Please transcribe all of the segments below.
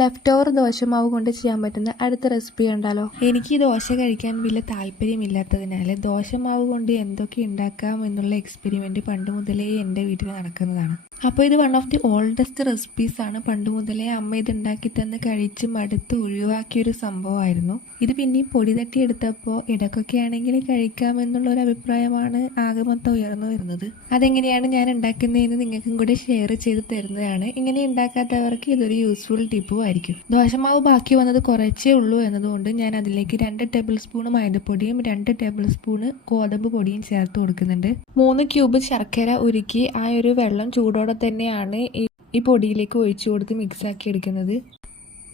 Left over ദോശമാവ് കൊണ്ട് ചെയ്യാൻ പറ്റുന്ന അടുത്ത റെസിപ്പി ഉണ്ടല്ലോ എനിക്ക് ഈ ദോശ കഴിക്കാൻ വലിയ താല്പര്യമില്ലാത്തതിനാൽ ദോശമാവ് കൊണ്ട് എന്തൊക്കെ ഉണ്ടാക്കാം എന്നുള്ള എക്സ്പെരിമെന്റ് പണ്ട് മുതലേ എന്റെ വീട്ടിൽ നടക്കുന്നതാണ്. അപ്പോൾ ഇത് one of the oldest recipes ആണ്. പണ്ട് മുതലേ അമ്മ ഇത് ഉണ്ടാക്കി തന്ന് കഴിച്ച് മടുത്ത് ഒഴിവാക്കിയൊരു സംഭവമായിരുന്നു. ഇത് പിന്നെയും പൊടി തട്ടി എടുത്തപ്പോൾ ഇടക്കൊക്കെ ആണെങ്കിൽ കഴിക്കാമെന്നുള്ള ഒരു അഭിപ്രായമാണ് ആകെ മൊത്തം ഉയർന്നു വരുന്നത്. അതെങ്ങനെയാണ് ഞാൻ ഉണ്ടാക്കുന്നതെന്ന് നിങ്ങൾക്കും കൂടെ ഷെയർ ചെയ്ത് തരുന്നതാണ്. ഇങ്ങനെ ഉണ്ടാക്കാത്തവർക്ക് ഇതൊരു യൂസ്ഫുൾ ടിപ്പും ആയിരിക്കും. ദോശമാവ് ബാക്കി വന്നത് കുറച്ചേ ഉള്ളൂ എന്നതുകൊണ്ട് ഞാൻ അതിലേക്ക് രണ്ട് ടേബിൾ സ്പൂൺ മൈദപ്പൊടിയും രണ്ട് ടേബിൾ സ്പൂണ് ഗോതമ്പ് പൊടിയും ചേർത്ത് കൊടുക്കുന്നുണ്ട്. മൂന്ന് ക്യൂബ് ശർക്കര ഉരുക്കി ആ ഒരു വെള്ളം ചൂടോടെ തന്നെയാണ് ഈ പൊടിയിലേക്ക് ഒഴിച്ചു കൊടുത്ത് മിക്സ് ആക്കി എടുക്കുന്നത്.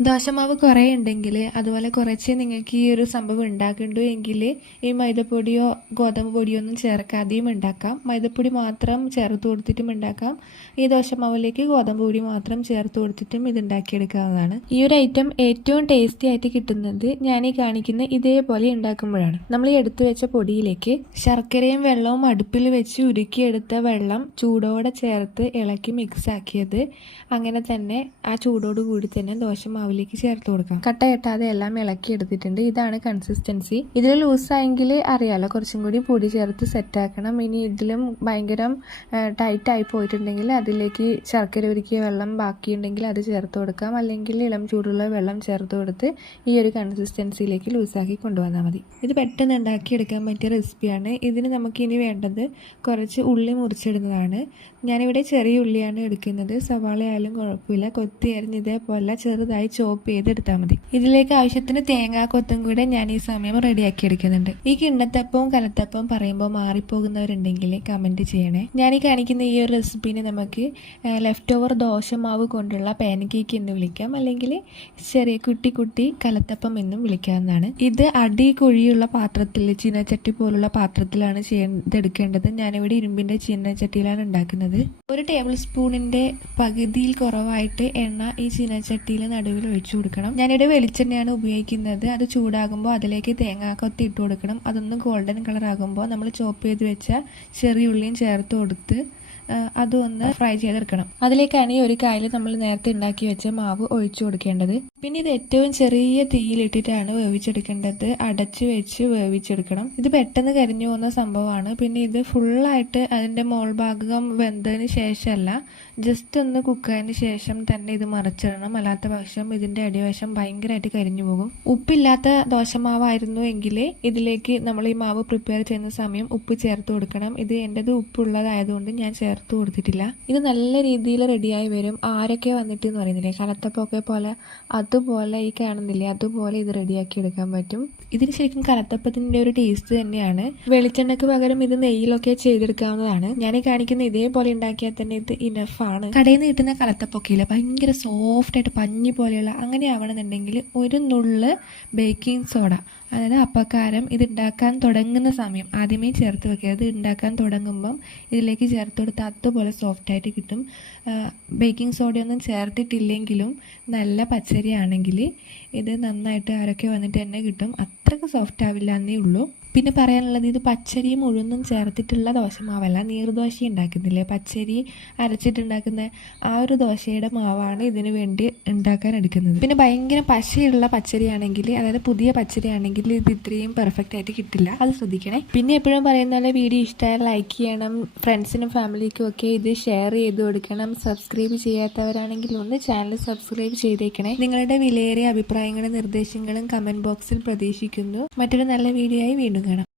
ദോശമാവ് കുറേ ഉണ്ടെങ്കിൽ അതുപോലെ കുറച്ച് നിങ്ങൾക്ക് ഈ ഒരു സംഭവം ഉണ്ടാക്കുന്നുണ്ടോ എങ്കിൽ ഈ മൈദപ്പൊടിയോ ഗോതമ്പ് പൊടിയോ ഒന്നും ചേർക്കാതെയും ഉണ്ടാക്കാം. മൈദപ്പൊടി മാത്രം ചേർത്ത് കൊടുത്തിട്ടും ഉണ്ടാക്കാം. ഈ ദോശമാവിലേക്ക് ഗോതമ്പ് പൊടി മാത്രം ചേർത്ത് കൊടുത്തിട്ടും ഇത് ഉണ്ടാക്കിയെടുക്കാവുന്നതാണ്. ഈ ഒരു ഐറ്റം ഏറ്റവും ടേസ്റ്റി ആയിട്ട് കിട്ടുന്നത് ഞാൻ ഈ കാണിക്കുന്ന ഇതേപോലെ ഉണ്ടാക്കുമ്പോഴാണ്. നമ്മൾ ഈ എടുത്തു വെച്ച പൊടിയിലേക്ക് ശർക്കരയും വെള്ളവും അടുപ്പിൽ വെച്ച് ഉരുക്കിയെടുത്ത വെള്ളം ചൂടോടെ ചേർത്ത് ഇളക്കി മിക്സ് ആക്കിയത്. അങ്ങനെ തന്നെ ആ ചൂടോട് കൂടി തന്നെ ദോശമാവിലേക്ക് ചേർത്ത് കൊടുക്കാം. കട്ട കെട്ടാതെ എല്ലാം ഇളക്കി എടുത്തിട്ടുണ്ട്. ഇതാണ് കൺസിസ്റ്റൻസി ഇതിൽ ലൂസായെങ്കിൽ അറിയാലോ കുറച്ചും കൂടി പൊടി ചേർത്ത് സെറ്റ് ആക്കണം. ഇനി ഇതിലും ഭയങ്കര ടൈറ്റ് ആയി പോയിട്ടുണ്ടെങ്കിൽ അതിലേക്ക് ശർക്കര ഉരുക്കിയ വെള്ളം ബാക്കിയുണ്ടെങ്കിൽ അത് ചേർത്ത് കൊടുക്കാം. അല്ലെങ്കിൽ ഇളം ചൂടുള്ള വെള്ളം ചേർത്ത് കൊടുത്ത് ഈ ഒരു കൺസിസ്റ്റൻസിയിലേക്ക് ലൂസാക്കി കൊണ്ടുവന്നാൽ മതി. ഇത് പെട്ടെന്ന് ഉണ്ടാക്കിയെടുക്കാൻ പറ്റിയ റെസിപ്പിയാണ് ഇതിന് നമുക്ക് ഇനി വേണ്ടത് കുറച്ച് ഉള്ളി മുറിച്ചിടുന്നതാണ്. ഞാനിവിടെ ചെറിയ ഉള്ളിയാണ് എടുക്കുന്നത്. സവാള ആയാലും കുഴപ്പമില്ല. കൊത്തി അരിഞ്ഞ് ഇതേപോലെ ചെറുതായി ചോപ്പ് ചെയ്തെടുത്താൽ മതി. ഇതിലേക്ക് ആവശ്യത്തിന് തേങ്ങാ കൊത്തും കൂടെ ഞാൻ ഈ സമയം റെഡിയാക്കി എടുക്കുന്നുണ്ട് ഈ കിണ്ണത്തപ്പവും കലത്തപ്പവും പറയുമ്പോൾ മാറിപ്പോകുന്നവരുണ്ടെങ്കിൽ കമന്റ് ചെയ്യണേ. ഞാൻ ഈ കാണിക്കുന്ന ഈ ഒരു റെസിപ്പിനെ നമുക്ക് ലെഫ്റ്റ് ഓവർ ദോശമാവ് കൊണ്ടുള്ള പാൻ കേക്ക് എന്ന് വിളിക്കാം. അല്ലെങ്കിൽ ചെറിയ കുട്ടി കുട്ടി കലത്തപ്പം എന്നും വിളിക്കാവുന്നതാണ്. ഇത് അടി കുഴിയുള്ള പാത്രത്തിൽ ചീനച്ചട്ടി പോലുള്ള പാത്രത്തിലാണ് ചെയ്തെടുക്കേണ്ടത്. ഞാനിവിടെ ഇരുമ്പിന്റെ ചീനച്ചട്ടിയിലാണ് ഉണ്ടാക്കുന്നത്. ഒരു ടേബിൾ സ്പൂണിന്റെ പകുതിയിൽ കുറവായിട്ട് എണ്ണ ഈ ചീനച്ചട്ടിയിൽ നടുവിൽ ഒഴിച്ചു കൊടുക്കണം. ഞാനിവിടെ വെളിച്ചെണ്ണയാണ് ഉപയോഗിക്കുന്നത്. അത് ചൂടാകുമ്പോൾ അതിലേക്ക് തേങ്ങാക്കൊത്തി ഇട്ട് കൊടുക്കണം. അതൊന്ന് ഗോൾഡൻ കളർ ആകുമ്പോൾ നമ്മൾ ചോപ്പ് ചെയ്ത് വെച്ച ചെറിയ ഉള്ളിയും ചേർത്ത് കൊടുത്ത് അതും ഒന്ന് ഫ്രൈ ചെയ്തെടുക്കണം. അതിലേക്കാണ് ഈ ഒരു കായൽ നമ്മൾ നേരത്തെ ഉണ്ടാക്കി വെച്ച മാവ് ഒഴിച്ചു കൊടുക്കേണ്ടത്. പിന്നെ ഇത് ഏറ്റവും ചെറിയ തീയിലിട്ടിട്ടാണ് വേവിച്ചെടുക്കേണ്ടത്. അടച്ചു വെച്ച് വേവിച്ചെടുക്കണം. ഇത് പെട്ടെന്ന് കരിഞ്ഞു പോകുന്ന സംഭവമാണ്. പിന്നെ ഇത് ഫുള്ളായിട്ട് അതിന്റെ മോൾ ഭാഗം വെന്തതിന് ശേഷമല്ല ജസ്റ്റ് ഒന്ന് കുക്കായതിന് ശേഷം തന്നെ ഇത് മറിച്ചിടണം. അല്ലാത്ത പക്ഷം ഇതിന്റെ അടിവശം ഭയങ്കരമായിട്ട് കരിഞ്ഞു പോകും. ഉപ്പില്ലാത്ത ദോശമാവായിരുന്നു എങ്കിൽ ഇതിലേക്ക് നമ്മൾ ഈ മാവ് പ്രിപ്പയർ ചെയ്യുന്ന സമയം ഉപ്പ് ചേർത്ത് കൊടുക്കണം. ഇത് എന്റെത് ഉപ്പുള്ളതായതുകൊണ്ട് ഞാൻ ചേർത്ത് കൊടുത്തിട്ടില്ല. ഇത് നല്ല രീതിയിൽ റെഡിയായി വരും. ആരൊക്കെ വന്നിട്ട് എന്ന് പറയുന്നില്ലേ? കലത്തപ്പൊക്കെ പോലെ അതുപോലെ ഈ കാണുന്നില്ലേ? അതുപോലെ ഇത് റെഡിയാക്കി എടുക്കാൻ പറ്റും. ഇതിന് ശരിക്കും കലത്തപ്പത്തിന്റെ ഒരു ടേസ്റ്റ് തന്നെയാണ്. വെളിച്ചെണ്ണക്ക് പകരം ഇത് നെയ്യിലൊക്കെ ചെയ്തെടുക്കാവുന്നതാണ്. ഞാൻ കാണിക്കുന്ന ഇതേപോലെ ഉണ്ടാക്കിയാൽ തന്നെ ഇത് ഇനഫാണ് കടയിൽ നിന്ന് കിട്ടുന്ന കലത്തപ്പൊക്കെ ഇല്ല ഭയങ്കര സോഫ്റ്റ് ആയിട്ട് പഞ്ഞി പോലെയുള്ള അങ്ങനെ ആവണമെന്നുണ്ടെങ്കിൽ ഒരു നുള്ള് ബേക്കിംഗ് സോഡ അതായത് അപ്പക്കാരം ഇത് ഉണ്ടാക്കാൻ തുടങ്ങുന്ന സമയം. ആദ്യമേ ചേർത്ത് വെക്കുക. ഇത് ഉണ്ടാക്കാൻ തുടങ്ങുമ്പം ഇതിലേക്ക് ചേർത്ത് കൊടുത്താൽ അതുപോലെ സോഫ്റ്റായിട്ട് കിട്ടും. ബേക്കിംഗ് സോഡയൊന്നും ചേർത്തിട്ടില്ലെങ്കിലും നല്ല പച്ചരിയാണെങ്കിൽ ഇത് നന്നായിട്ട് ആരൊക്കെ വന്നിട്ട് തന്നെ കിട്ടും. അത്രയ്ക്ക് സോഫ്റ്റ് ആവില്ല എന്നേ ഉള്ളൂ. പിന്നെ പറയാനുള്ളത് ഇത് പച്ചരിയും ഉഴുന്നും ചേർത്തിട്ടുള്ള ദോശമാവല്ല നീർദോശ ഉണ്ടാക്കുന്നില്ലേ? പച്ചരി അരച്ചിട്ടുണ്ടാക്കുന്ന ആ ഒരു ദോശയുടെ മാവാണ് ഇതിനു വേണ്ടി ഉണ്ടാക്കാൻ എടുക്കുന്നത്. പിന്നെ ഭയങ്കര പശയുള്ള പച്ചരിയാണെങ്കിൽ അതായത് പുതിയ പച്ചരിയാണെങ്കിൽ ഇത് ഇത്രയും പെർഫെക്റ്റ് ആയിട്ട് കിട്ടില്ല. അത് ശ്രദ്ധിക്കണേ. പിന്നെ എപ്പോഴും പറയുന്ന പോലെ വീഡിയോ ഇഷ്ടമായാൽ ലൈക്ക് ചെയ്യണം. ഫ്രണ്ട്സിനും ഫാമിലിക്കും ഒക്കെ ഇത് ഷെയർ ചെയ്ത് കൊടുക്കണം. സബ്സ്ക്രൈബ് ചെയ്യാത്തവരാണെങ്കിൽ ഒന്ന് ചാനൽ സബ്സ്ക്രൈബ് ചെയ്തേക്കണേ. നിങ്ങളുടെ വിലയേറിയ അഭിപ്രായങ്ങളും നിർദ്ദേശങ്ങളും കമന്റ് ബോക്സിൽ പ്രതീക്ഷിക്കുന്നു. മറ്റൊരു നല്ല വീഡിയോ ആയി വീണ്ടും കഴുകണം